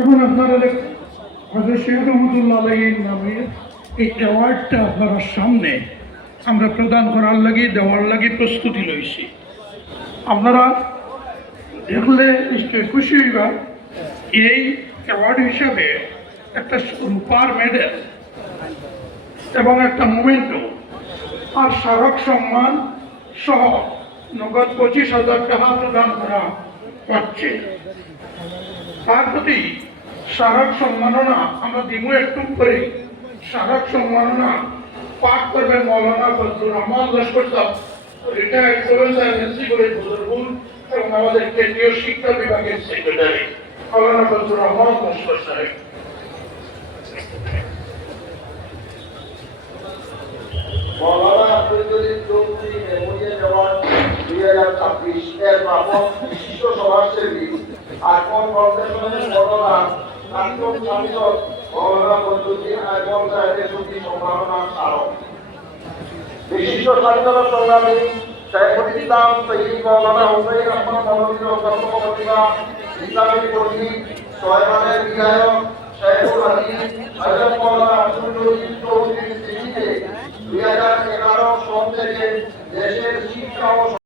এখন আপনারা হযরত শেখ রহমতুল্লাহ আলাইহির নামে এই অ্যাওয়ার্ডটা আপনার সামনে আমরা প্রদান করার লাগি দেওয়ার লাগি প্রস্তুতি লইছি। আপনারা দেখলে নিশ্চয়ই খুশি হইবা। এই অ্যাওয়ার্ড হিসাবে একটা রূপার মেডেল এবং একটা মোমেন্টো আর স্মারক সম্মান সহ নগদ 25,000 টাকা প্রদান করা হচ্ছে। তার প্রতি স্মারক সম্মাননা আমরা দিব একটু করে। স্মারক সম্মাননা পাঠ করবেন মৌলানা ফজলুর রহমান লস্কর সাহেব, retired professor NC college Badarpur এবং আমাদের কেন্দ্রীয় শিক্ষা বিভাগের সেক্রেটারি মৌলানা ফজলুর রহমান লস্কর সাহেব। মৌলানা আব্দুল চৌধুরী মেমোরিয়াল অ্যাওয়ার্ড 2026 এর প্রাপক বিশিষ্ট সমাজসেবী আইকন ফাউন্ডেশনের ঘটনা নাটক সাংসদ মৌলানা বদরুদ্দিন আইকন সাহেবের প্রতি সম্মাননা স্মারক। বিশিষ্ট স্বাধীনতা সংগ্রামী শাইখুল ইসলাম সৈয়দ মৌলানা হুসাইন আহমদ মৌলভীর অধ্যাপক প্রতিভা ইসলামী কর্মী সয়মানের বিধায়ক শাইখুল হাদিস হযরত মৌলানা আব্দুল চৌধুরীর স্মৃতিতে 2011 সন থেকে দেশের শিক্ষা ও